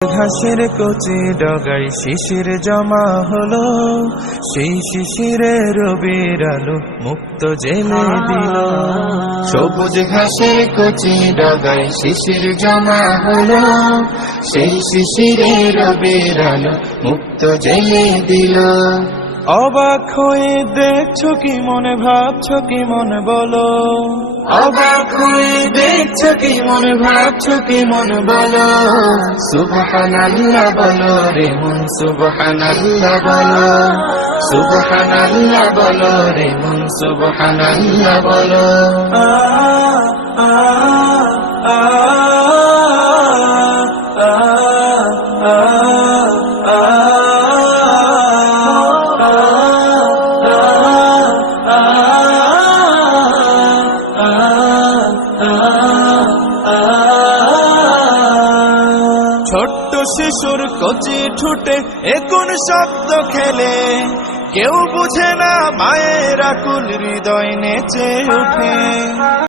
ঘাসের কচি ডগায় শিশির জমা হলো, সেই শিশিরে রবির আলো মুক্ত জেলে দিল। সবুজ ঘাসের কচি ডগায় শিশির জমা হলো, সেই শিশিরে রবির আলো মুক্ত জেলে দিল। অবাক হয়ে দেখছো কি মনে, ভাবছো কি মনে বলো। অবাক হয়ে দেখছো কি মনে, ভাবছো কি মনে বলো। সুবহানাল্লাহ বলো রে মন, সুবহানাল্লাহ বলো। সুবহানাল্লাহ বলো রে মন, সুবহানাল্লাহ বলো। ছোট্ট শিশুর কচি ঠুটে কোন শব্দ খেলে, কেউ বুঝে না মায়ের আকুল হৃদয় নেচে ওঠে।